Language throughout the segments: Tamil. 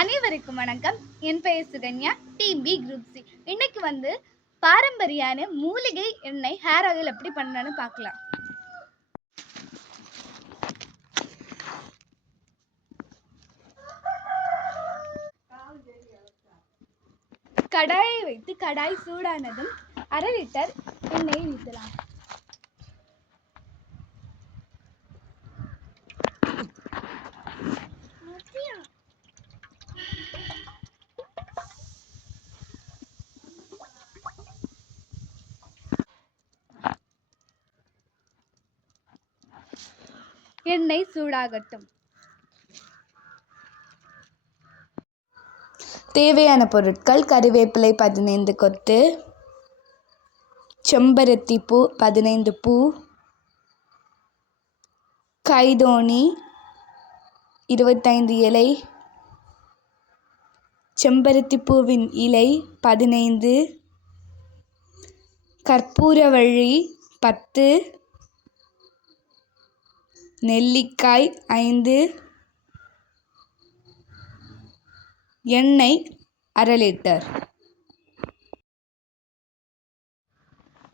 அனைவருக்கும் வணக்கம். என் பெயர் Sukanya, team B group C. இன்னைக்கு பாரம்பரியான மூலிகை எண்ணெய் ஹேர் ஆயில் எப்படி பண்ணலான்னு பார்க்கலாம். கடாயை வைத்து கடாய் சூடானதும் 1/2 லிட்டர் எண்ணெயை ஊற்றலாம். எண்ணெய் சூடாகட்டும். தேவையான பொருட்கள்: கறிவேப்பிலை 15 கொத்து, செம்பருத்தி பூ 15 பூ, கைதோணி 25 இலை, செம்பருத்தி பூவின் இலை 15, கற்பூரவள்ளி 10, நெல்லிக்காய் 5, எண்ணெய் 1/2 லிட்டர்.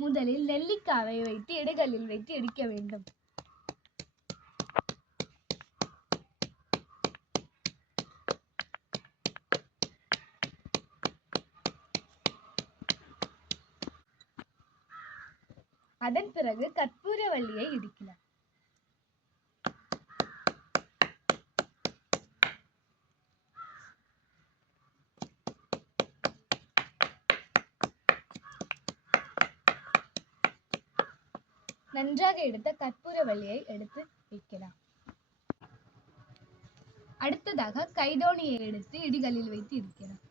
முதலில் நெல்லிக்காயை வைத்து இடைகளில் வைத்து இடிக்க வேண்டும். அதன் பிறகு கற்பூரவள்ளியை இடிக்கலாம். நன்றாக எடுத்த கற்பூரவள்ளியை எடுத்து வைக்கலாம். அடுத்ததாக கைதோணியை எடுத்து இடிகளில் வைத்து இடிக்கலாம்.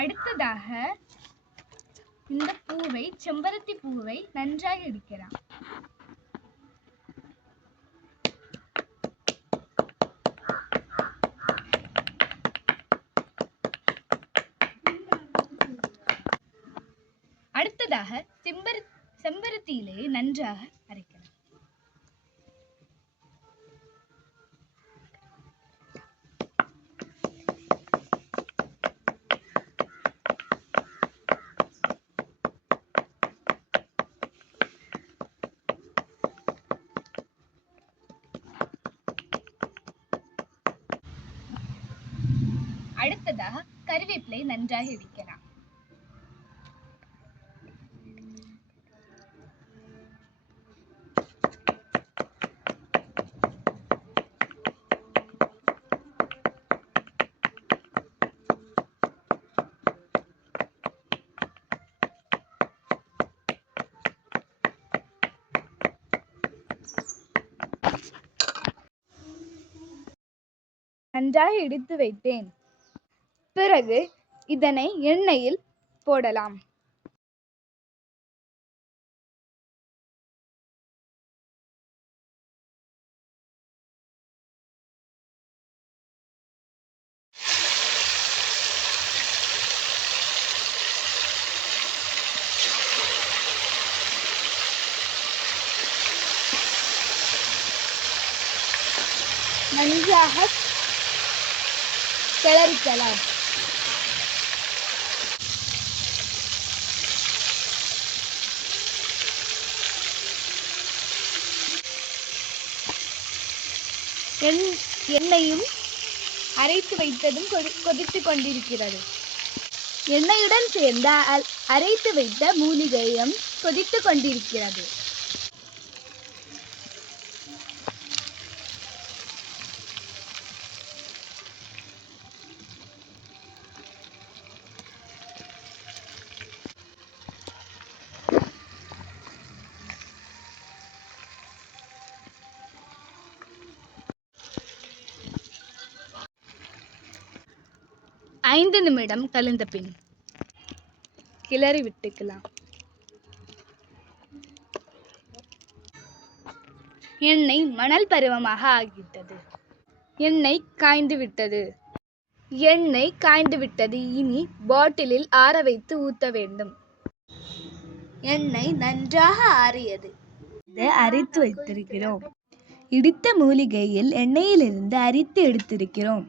அடுத்ததாக இந்த செம்பருத்தி பூவை நன்றாக இடிக்கலாம். அடுத்ததாக செம்பருத்தி இலையை நன்றாக அரைக்கலாம். அடுத்ததாக கறிவேப்பிலை நன்றாக இடிக்கலாம். நன்றாக இடித்து வைத்தேன். பிறகு இதனை எண்ணெயில் போடலாம். நன்றாக கிளறிக்கலாம். எண்ணெயும் அரைத்து வைத்ததும் கொதித்து கொண்டிருக்கிறது. எண்ணெயுடன் சேர்ந்த அரைத்து வைத்த மூலிகையும் கொதித்து கொண்டிருக்கிறது. ஐந்து நிமிடம் கழிந்த பின் கிளறி விட்டுக்கலாம். எண்ணெய் மணல் பருவமாக ஆகிவிட்டது. எண்ணெய் காய்ந்து விட்டது. எண்ணெய் காய்ந்து விட்டது. இனி பாட்டிலில் ஆற வைத்து ஊற்ற வேண்டும். எண்ணெய் நன்றாக ஆறியது. இதை அரைத்து வைத்திருக்கிறோம். இடித்த மூலிகையில் எண்ணெயிலிருந்து அரித்து எடுத்திருக்கிறோம்.